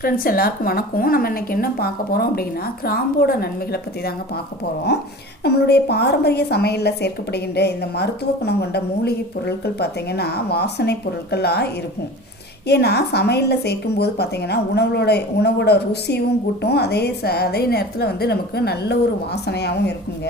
Friends எல்லாருக்கும் வணக்கம். நம்ம இன்றைக்கி என்ன பார்க்க போகிறோம் அப்படின்னா கிராம்போட நன்மைகளை பற்றி தாங்க பார்க்க போகிறோம் நம்மளுடைய பாரம்பரிய சமையலில் சேர்க்கப்படுகின்ற இந்த மருத்துவ குணம் கொண்ட மூலிகை பொருட்கள் பார்த்திங்கன்னா வாசனை பொருட்களாக இருக்கும். ஏன்னா சமையலில் சேர்க்கும்போது பார்த்திங்கன்னா உணவோட உணவோட ருசியும் கூட்டும். அதே ச அதே நேரத்தில் வந்து நமக்கு நல்ல ஒரு வாசனையாகவும் இருக்குங்க.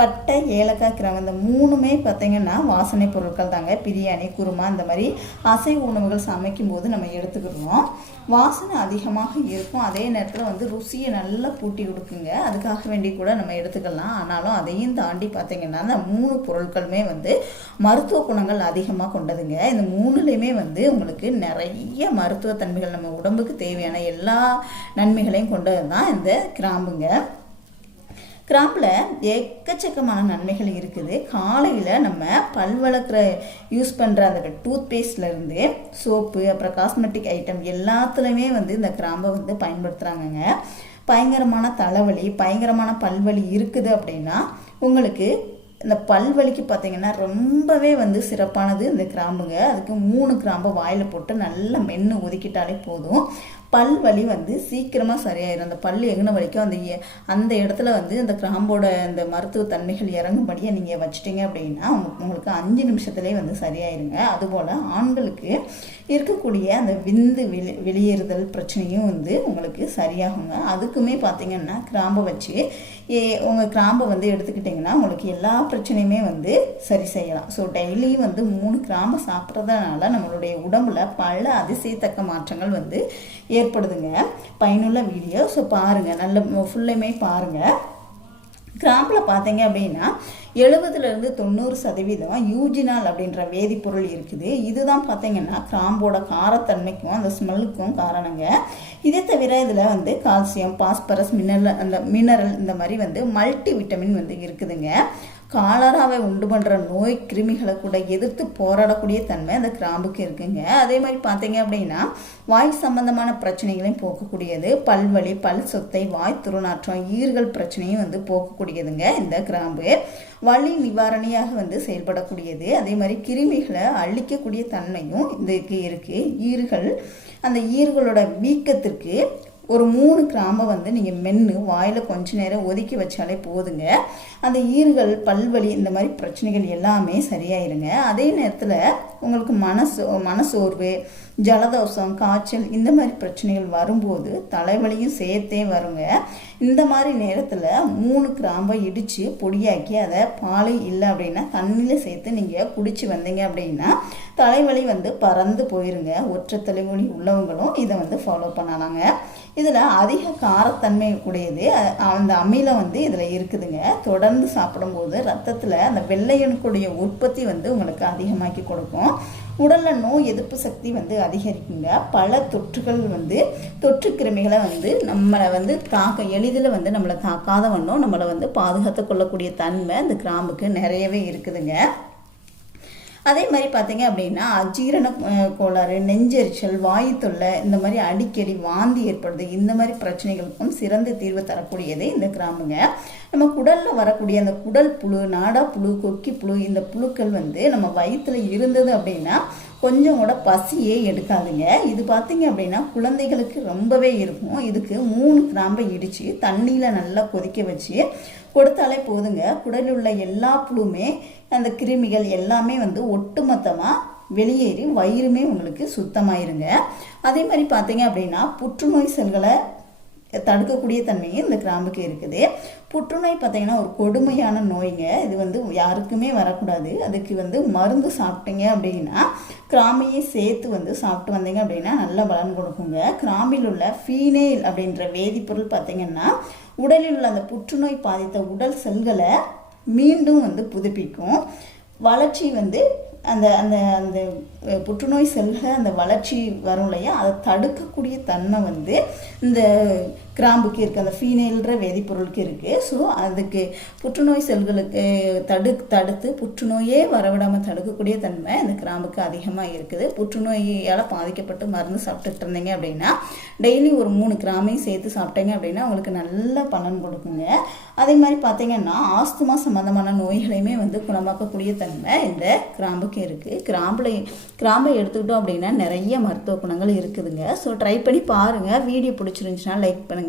பட்டை ஏலக்காய் கிராம்பு இந்த மூணுமே பார்த்திங்கன்னா வாசனை பொருட்கள் தாங்க. பிரியாணி குருமா இந்த மாதிரி அசைவ உணவுகள் சமைக்கும் போது நம்ம எடுத்துக்கிடுவோம். வாசனை அதிகமாக இருக்கும். அதே நேரத்தில் வந்து ருசியை நல்லா பூட்டி கொடுக்குங்க. அதுக்காக வேண்டி கூட நம்ம எடுத்துக்கலாம். ஆனாலும் அதையும் தாண்டி பார்த்திங்கன்னா அந்த மூணு பொருட்களுமே வந்து மருத்துவ குணங்கள் அதிகமாக கொண்டதுங்க. இந்த மூணுலேயுமே வந்து உங்களுக்கு நிறைய மருத்துவ தன்மைகள் நம்ம உடம்புக்கு தேவையான எல்லா நன்மைகளையும் கொண்டது தான் இந்த கிராம்புங்க. கிராம்பில் எக்கச்சக்கமான நன்மைகள் இருக்குது. காலையில் நம்ம பல் வளர்க்குற யூஸ் பண்ணுற அந்த டூத் பேஸ்ட்லேருந்து சோப்பு அப்புறம் காஸ்மெட்டிக் ஐட்டம் எல்லாத்துலேயுமே வந்து இந்த கிராம்பை வந்து பயன்படுத்துகிறாங்கங்க பயங்கரமான தலைவலி பயங்கரமான பல்வலி இருக்குது அப்படின்னா உங்களுக்கு இந்த பல்வலிக்கு பார்த்தீங்கன்னா ரொம்பவே வந்து சிறப்பானது இந்த கிராம்புங்க. அதுக்கு மூணு கிராம்பை வாயில் போட்டு நல்லா மென்று ஒதுக்கிட்டாலே போதும். பல் வலி வந்து சீக்கிரமாக சரியாயிடும் அந்த பல் எங்கே வலிக்கும் அந்த அந்த இடத்துல வந்து அந்த கிராம்போட அந்த மருத்துவ தன்மைகள் இறங்கும்படியாக நீங்கள் வச்சுட்டீங்க அப்படின்னா உங்களுக்கு அஞ்சு நிமிஷத்துலேயே வந்து சரியாயிருங்க. அதுபோல் ஆண்களுக்கு இருக்கக்கூடிய அந்த விந்து வெளி வெளியேறுதல் பிரச்சனையும் வந்து உங்களுக்கு சரியாகுங்க. அதுக்குமே பார்த்தீங்கன்னா கிராம்பை வச்சு ஏ உங்கள் கிராம்பை வந்து எடுத்துக்கிட்டிங்கன்னா உங்களுக்கு எல்லா பிரச்சனையுமே வந்து சரி செய்யலாம். ஸோ டெய்லியும் வந்து மூணு கிராம்பை சாப்பிட்றதுனால நம்மளுடைய உடம்புல பல அதிசயத்தக்க மாற்றங்கள் வந்து ஏற்படுதுங்க. பயனுள்ள வீடியோ ஸோ பாருங்கள் நல்ல ஃபுல்லுமே பாருங்கள் கிராம்பில் பார்த்தீங்க அப்படின்னா எழுபதுலேருந்து தொண்ணூறு சதவீதம் யூஜினால் அப்படின்ற வேதிப்பொருள் இருக்குது. இதுதான் பார்த்தீங்கன்னா கிராம்போட காரத்தன்மைக்கும் அந்த ஸ்மெல்லுக்கும் காரணங்க. இதே தவிர இதில் வந்து கால்சியம் பாஸ்பரஸ் மினரல் அந்த மினரல் இந்த மாதிரி வந்து மல்டி விட்டமின் வந்து இருக்குதுங்க. காலராவை உண்டு பண்ணுற நோய் கிருமிகளை கூட எதிர்த்து போராடக்கூடிய தன்மை அந்த கிராம்புக்கு இருக்குங்க. அதே மாதிரி பார்த்தீங்க அப்படின்னா வாய் சம்பந்தமான பிரச்சனைகளையும் போக்கக்கூடியது. பல்வலி பல் சொத்தை வாய் துருநாற்றம் ஈர்கள் பிரச்சனையும் வந்து இருக்கக்கூடியதுங்க இந்த கிராம்பு. வலி நிவாரணியாக வந்து செயல்படக்கூடியது. அதே மாதிரி கிருமிகளை அழிக்கக்கூடிய தன்மையும் இதுக்கு இருக்குது ஈர்கள் அந்த ஈர்களோட வீக்கத்திற்கு ஒரு மூணு கிராம்பை வந்து நீங்கள் மென்று வாயில் கொஞ்ச நேரம் ஒதுக்கி வச்சாலே போதுங்க. அந்த ஈறுகள் பல்வலி இந்த மாதிரி பிரச்சனைகள் எல்லாமே சரியாயிருங்க. அதே நேரத்தில் உங்களுக்கு மனசோ மனசோர்வு ஜலதோஷம் காய்ச்சல் இந்த மாதிரி பிரச்சனைகள் வரும்போது தலைவலியும் சேர்த்தே வருங்க. இந்த மாதிரி நேரத்தில் மூணு கிராம்பை இடித்து பொடியாக்கி அதை பால் இல்லை அப்படின்னா தண்ணியில் சேர்த்து நீங்கள் குடிச்சு வந்தீங்க அப்படின்னா தலைவலி வந்து பறந்து போயிருங்க. ஒற்றை தலைவலி உள்ளவங்களும் இதை வந்து ஃபாலோ பண்ணலாங்க. இதில் அதிக காரத்தன்மை உடையது அந்த அமிலம் வந்து இதில் இருக்குதுங்க. தொடர்ந்து சாப்பிடும்போது ரத்தத்தில் அந்த வெள்ளையனுக்குடைய உற்பத்தி வந்து உங்களுக்கு அதிகமாக்கி கொடுக்கும். உடலில் நோய் எதிர்ப்பு சக்தி வந்து அதிகரிக்குங்க. பல தொற்றுகள் வந்து தொற்று கிருமிகளை வந்து நம்மளை வந்து தாக்க எளிதில் வந்து நம்மளை தாக்காத வண்ணம் நம்மளை வந்து பாதுகாத்து கொள்ளக்கூடிய தன்மை இந்த கிராம்புக்கு நிறையவே இருக்குதுங்க. அதே மாதிரி பார்த்தீங்க அப்படின்னா அஜீரண கோளாறு நெஞ்செரிச்சல் வாயு தொல்லை இந்த மாதிரி அடிக்கடி வாந்தி ஏற்படுது இந்த மாதிரி பிரச்சனைகளுக்கும் சிறந்த தீர்வு தரக்கூடியது இந்த கிராம்புங்க நம்ம குடலில் வரக்கூடிய அந்த குடல் புழு நாடா புழு கொக்கி புழு இந்த புழுக்கள் வந்து நம்ம வயிற்றில் இருந்தது அப்படின்னா கொஞ்சம் கூட பசியே எடுக்காதுங்க. இது பார்த்தீங்க அப்படின்னா குழந்தைகளுக்கு ரொம்பவே இருக்கும். இதுக்கு மூணு கிராம்பை இடித்து தண்ணியில் நல்லா கொதிக்க வச்சு கொடுத்தாலே போதுங்க. குடலில் உள்ள எல்லா புழுமே அந்த கிருமிகள் எல்லாமே வந்து ஒட்டுமொத்தமாக வெளியேறி வயிறுமே உங்களுக்கு சுத்தமாயிருங்க. அதே மாதிரி பார்த்தீங்க அப்படின்னா புற்றுநோய் செல்களை தடுக்கக்கூடிய தன்மையும் இந்த கிராம்புக்கு இருக்குது. புற்றுநோய் பார்த்தீங்கன்னா ஒரு கொடுமையான நோய்ங்க. இது வந்து யாருக்குமே வரக்கூடாது. அதுக்கு வந்து மருந்து சாப்பிட்டீங்க அப்படின்னா கிராமியை சேர்த்து வந்து சாப்பிட்டு வந்தீங்க அப்படின்னா நல்ல பலன் கொடுக்குங்க. கிராமில் உள்ள ஃபீனைல் அப்படின்ற வேதிப்பொருள் பார்த்தீங்கன்னா உடலில் உள்ள அந்த புற்றுநோய் பாதித்த உடல் செல்களை மீண்டும் வந்து புதுப்பிக்கும். வளர்ச்சி வந்து அந்த அந்த அந்த புற்றுநோய் செல்கள் அந்த வளர்ச்சி வரும் இல்லையா? அதை தடுக்கக்கூடிய தன்மை வந்து இந்த கிராம்புக்கு இருக்குது அந்த ஃபீனைல்ன்ற வேதிப்பொருளுக்கு இருக்குது ஸோ அதுக்கு புற்றுநோய் செல்களுக்கு தடு தடுத்து புற்றுநோயே வரவிடாமல் தடுக்கக்கூடிய தன்மை இந்த கிராம்புக்கு அதிகமாக இருக்குது. புற்றுநோயால் பாதிக்கப்பட்டு மருந்து சாப்பிட்டுட்டு இருந்தீங்க அப்படின்னா டெய்லி ஒரு மூணு கிராமையும் சேர்த்து சாப்பிட்டீங்க அப்படின்னா உங்களுக்கு நல்ல பலன் கொடுக்குங்க. அதே மாதிரி பார்த்தீங்கன்னா ஆஸ்துமா சம்மந்தமான நோய்களையுமே வந்து குணமாக்கக்கூடிய தன்மை இந்த கிராம்புக்கு இருக்குது கிராம்பில் கிராம்பை எடுத்துக்கிட்டோம் அப்படின்னா நிறைய மருத்துவ குணங்கள் இருக்குதுங்க. ஸோ ட்ரை பண்ணி பாருங்கள் வீடியோ பிடிச்சிருந்துச்சுன்னா லைக் பண்ணுங்கள்